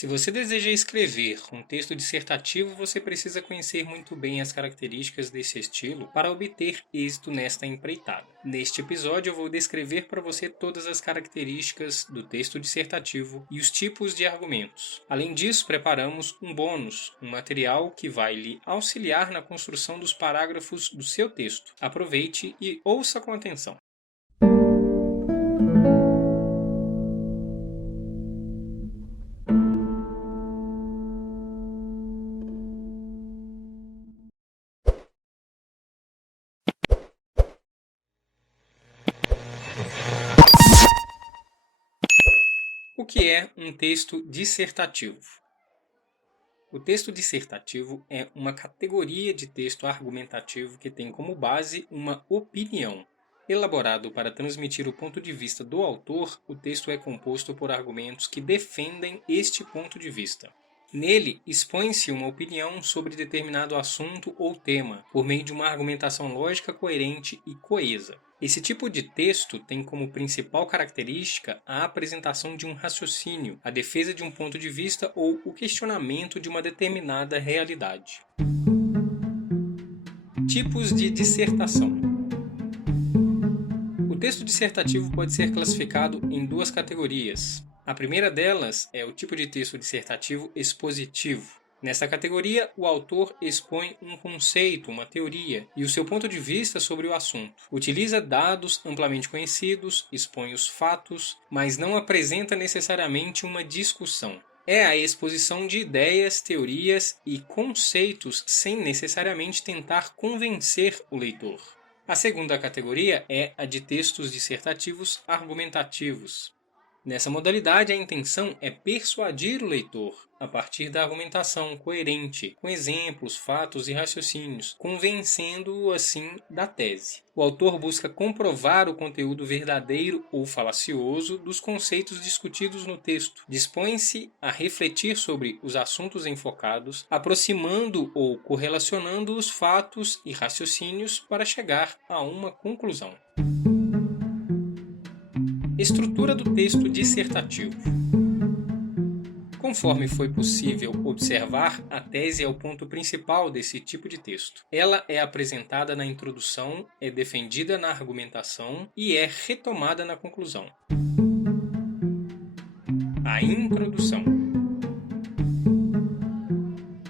Se você deseja escrever um texto dissertativo, você precisa conhecer muito bem as características desse estilo para obter êxito nesta empreitada. Neste episódio, eu vou descrever para você todas as características do texto dissertativo e os tipos de argumentos. Além disso, preparamos um bônus, um material que vai lhe auxiliar na construção dos parágrafos do seu texto. Aproveite e ouça com atenção. O que é um texto dissertativo? O texto dissertativo é uma categoria de texto argumentativo que tem como base uma opinião. Elaborado para transmitir o ponto de vista do autor, o texto é composto por argumentos que defendem este ponto de vista. Nele, expõe-se uma opinião sobre determinado assunto ou tema, por meio de uma argumentação lógica coerente e coesa. Esse tipo de texto tem como principal característica a apresentação de um raciocínio, a defesa de um ponto de vista ou o questionamento de uma determinada realidade. Tipos de dissertação. O texto dissertativo pode ser classificado em duas categorias. A primeira delas é o tipo de texto dissertativo expositivo. Nesta categoria, o autor expõe um conceito, uma teoria, e o seu ponto de vista sobre o assunto. Utiliza dados amplamente conhecidos, expõe os fatos, mas não apresenta necessariamente uma discussão. É a exposição de ideias, teorias e conceitos sem necessariamente tentar convencer o leitor. A segunda categoria é a de textos dissertativos argumentativos. Nessa modalidade, a intenção é persuadir o leitor a partir da argumentação coerente, com exemplos, fatos e raciocínios, convencendo-o assim da tese. O autor busca comprovar o conteúdo verdadeiro ou falacioso dos conceitos discutidos no texto. Dispõe-se a refletir sobre os assuntos enfocados, aproximando ou correlacionando os fatos e raciocínios para chegar a uma conclusão. Estrutura do texto dissertativo. Conforme foi possível observar, a tese é o ponto principal desse tipo de texto. Ela é apresentada na introdução, é defendida na argumentação e é retomada na conclusão. A introdução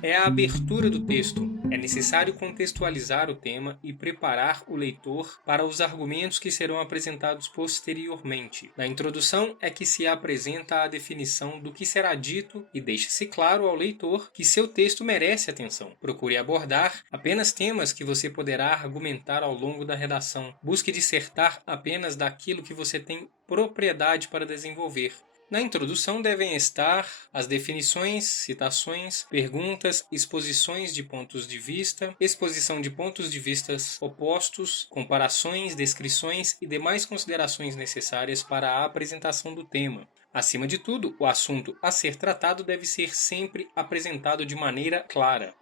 é a abertura do texto. É necessário contextualizar o tema e preparar o leitor para os argumentos que serão apresentados posteriormente. Na introdução é que se apresenta a definição do que será dito e deixa-se claro ao leitor que seu texto merece atenção. Procure abordar apenas temas que você poderá argumentar ao longo da redação. Busque dissertar apenas daquilo que você tem propriedade para desenvolver. Na introdução devem estar as definições, citações, perguntas, exposições de pontos de vista, exposição de pontos de vistas opostos, comparações, descrições e demais considerações necessárias para a apresentação do tema. Acima de tudo, o assunto a ser tratado deve ser sempre apresentado de maneira clara.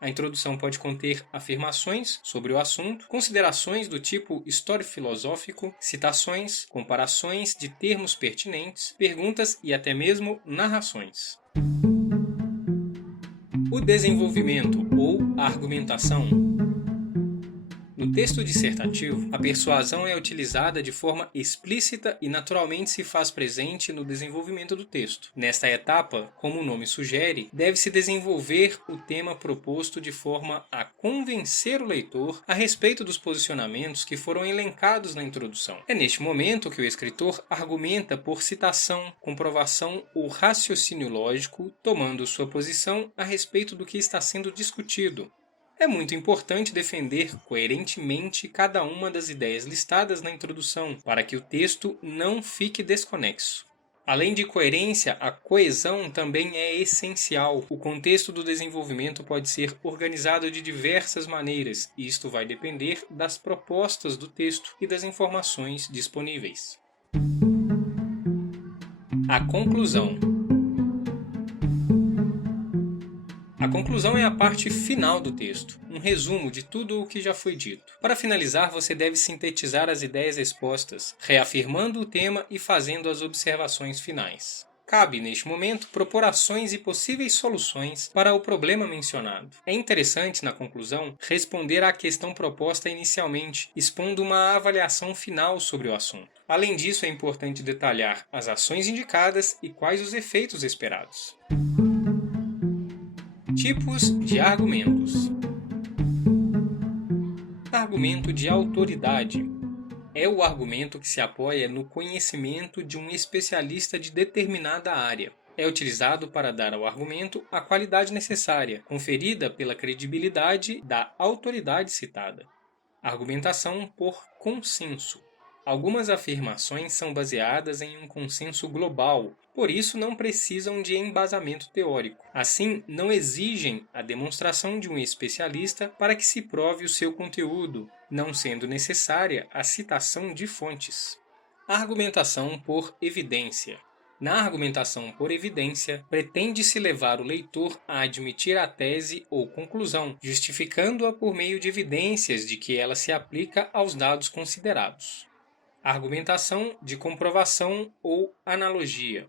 A introdução pode conter afirmações sobre o assunto, considerações do tipo histórico-filosófico, citações, comparações de termos pertinentes, perguntas e até mesmo narrações. O desenvolvimento ou argumentação. No texto dissertativo, a persuasão é utilizada de forma explícita e naturalmente se faz presente no desenvolvimento do texto. Nesta etapa, como o nome sugere, deve-se desenvolver o tema proposto de forma a convencer o leitor a respeito dos posicionamentos que foram elencados na introdução. É neste momento que o escritor argumenta por citação, comprovação ou raciocínio lógico, tomando sua posição a respeito do que está sendo discutido. É muito importante defender coerentemente cada uma das ideias listadas na introdução, para que o texto não fique desconexo. Além de coerência, a coesão também é essencial. O contexto do desenvolvimento pode ser organizado de diversas maneiras, e isto vai depender das propostas do texto e das informações disponíveis. A conclusão. A conclusão é a parte final do texto, um resumo de tudo o que já foi dito. Para finalizar, você deve sintetizar as ideias expostas, reafirmando o tema e fazendo as observações finais. cabe, neste momento, propor ações e possíveis soluções para o problema mencionado. É interessante, na conclusão, responder à questão proposta inicialmente, expondo uma avaliação final sobre o assunto. Além disso, é importante detalhar as ações indicadas e quais os efeitos esperados. Tipos de argumentos. Argumento de autoridade. É o argumento que se apoia no conhecimento de um especialista de determinada área. É utilizado para dar ao argumento a qualidade necessária, conferida pela credibilidade da autoridade citada. Argumentação por consenso. Algumas afirmações são baseadas em um consenso global, por isso não precisam de embasamento teórico. Assim, não exigem a demonstração de um especialista para que se prove o seu conteúdo, não sendo necessária a citação de fontes. Argumentação por evidência. Na argumentação por evidência, pretende-se levar o leitor a admitir a tese ou conclusão, justificando-a por meio de evidências de que ela se aplica aos dados considerados. Argumentação de comprovação ou analogia.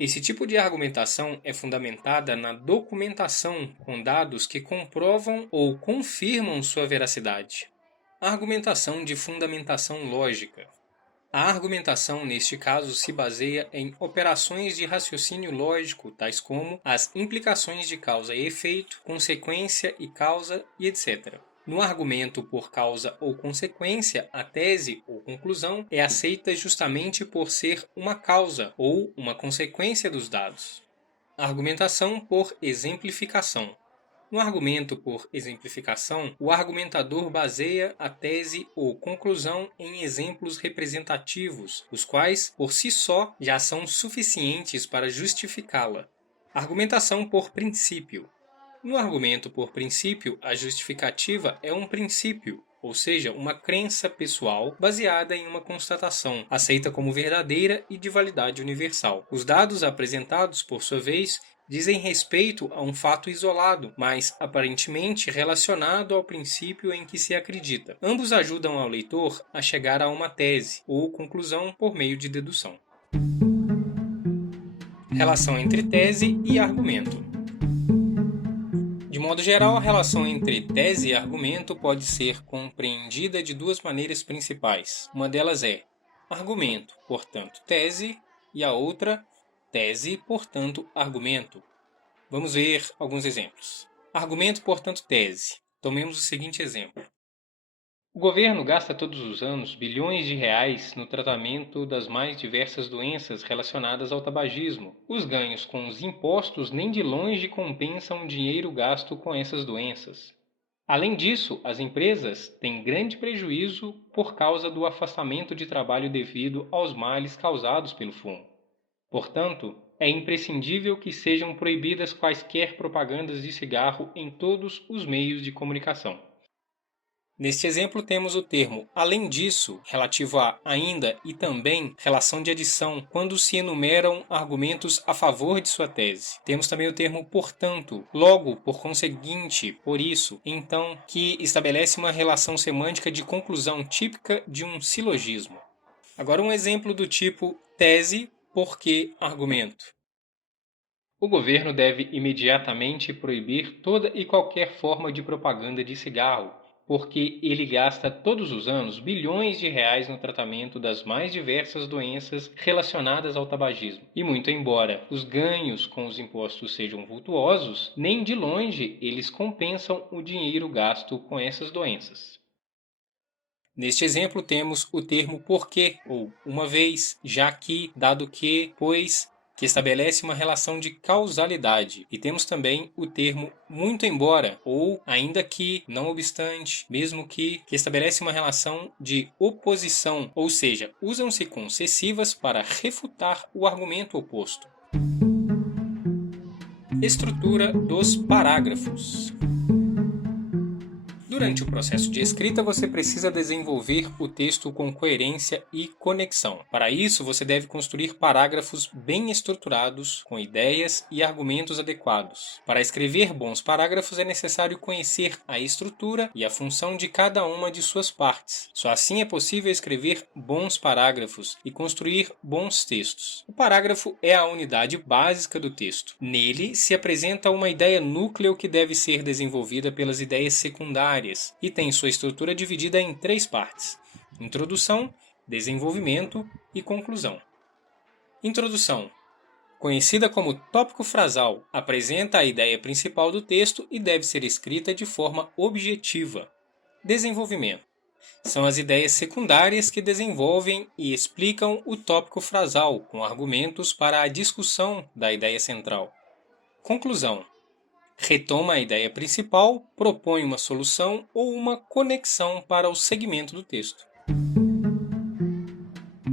Esse tipo de argumentação é fundamentada na documentação com dados que comprovam ou confirmam sua veracidade. Argumentação de fundamentação lógica. A argumentação, neste caso, se baseia em operações de raciocínio lógico, tais como as implicações de causa e efeito, consequência e causa, e etc. No argumento por causa ou consequência, a tese ou conclusão é aceita justamente por ser uma causa ou uma consequência dos dados. Argumentação por exemplificação. No argumento por exemplificação, o argumentador baseia a tese ou conclusão em exemplos representativos, os quais, por si só, já são suficientes para justificá-la. Argumentação por princípio. No argumento por princípio, a justificativa é um princípio, ou seja, uma crença pessoal baseada em uma constatação, aceita como verdadeira e de validade universal. Os dados apresentados, por sua vez, dizem respeito a um fato isolado, mas aparentemente relacionado ao princípio em que se acredita. Ambos ajudam ao leitor a chegar a uma tese ou conclusão por meio de dedução. Relação entre tese e argumento. De modo geral, a relação entre tese e argumento pode ser compreendida de duas maneiras principais. Uma delas é argumento, portanto tese, e a outra, tese, portanto argumento. Vamos ver alguns exemplos. Argumento, portanto tese. Tomemos o seguinte exemplo. O governo gasta todos os anos bilhões de reais no tratamento das mais diversas doenças relacionadas ao tabagismo. Os ganhos com os impostos nem de longe compensam o dinheiro gasto com essas doenças. Além disso, as empresas têm grande prejuízo por causa do afastamento de trabalho devido aos males causados pelo fumo. Portanto, é imprescindível que sejam proibidas quaisquer propagandas de cigarro em todos os meios de comunicação. Neste exemplo temos o termo além disso, relativo a ainda e também, relação de adição, quando se enumeram argumentos a favor de sua tese. Temos também o termo portanto, logo, por conseguinte, por isso, então, que estabelece uma relação semântica de conclusão típica de um silogismo. Agora um exemplo do tipo tese, porque, argumento. O governo deve imediatamente proibir toda e qualquer forma de propaganda de cigarro, porque ele gasta todos os anos bilhões de reais no tratamento das mais diversas doenças relacionadas ao tabagismo. E muito embora os ganhos com os impostos sejam vultuosos, nem de longe eles compensam o dinheiro gasto com essas doenças. Neste exemplo temos o termo porque, ou uma vez, já que, dado que, pois, que estabelece uma relação de causalidade. E temos também o termo muito embora, ou ainda que, não obstante, mesmo que estabelece uma relação de oposição, ou seja, usam-se concessivas para refutar o argumento oposto. Estrutura dos parágrafos. Durante o processo de escrita, você precisa desenvolver o texto com coerência e conexão. Para isso, você deve construir parágrafos bem estruturados, com ideias e argumentos adequados. Para escrever bons parágrafos, é necessário conhecer a estrutura e a função de cada uma de suas partes. Só assim é possível escrever bons parágrafos e construir bons textos. O parágrafo é a unidade básica do texto. Nele se apresenta uma ideia núcleo que deve ser desenvolvida pelas ideias secundárias e tem sua estrutura dividida em 3 partes: introdução, desenvolvimento e conclusão. Introdução, conhecida como tópico frasal, apresenta a ideia principal do texto e deve ser escrita de forma objetiva. Desenvolvimento, são as ideias secundárias que desenvolvem e explicam o tópico frasal, com argumentos para a discussão da ideia central. Conclusão, retoma a ideia principal, propõe uma solução ou uma conexão para o segmento do texto.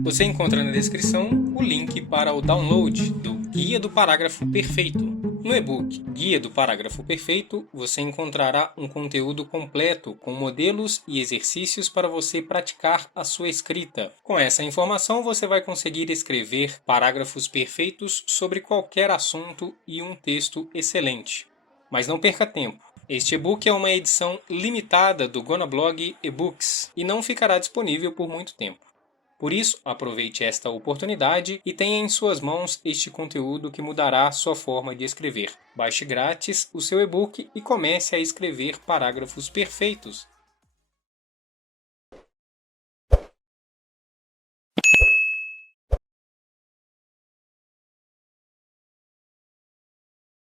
Você encontra na descrição o link para o download do Guia do Parágrafo Perfeito. No e-book Guia do Parágrafo Perfeito, você encontrará um conteúdo completo com modelos e exercícios para você praticar a sua escrita. Com essa informação, você vai conseguir escrever parágrafos perfeitos sobre qualquer assunto e um texto excelente. Mas não perca tempo. Este e-book é uma edição limitada do Gonablog eBooks e não ficará disponível por muito tempo. Por isso, aproveite esta oportunidade e tenha em suas mãos este conteúdo que mudará sua forma de escrever. Baixe grátis o seu e-book e comece a escrever parágrafos perfeitos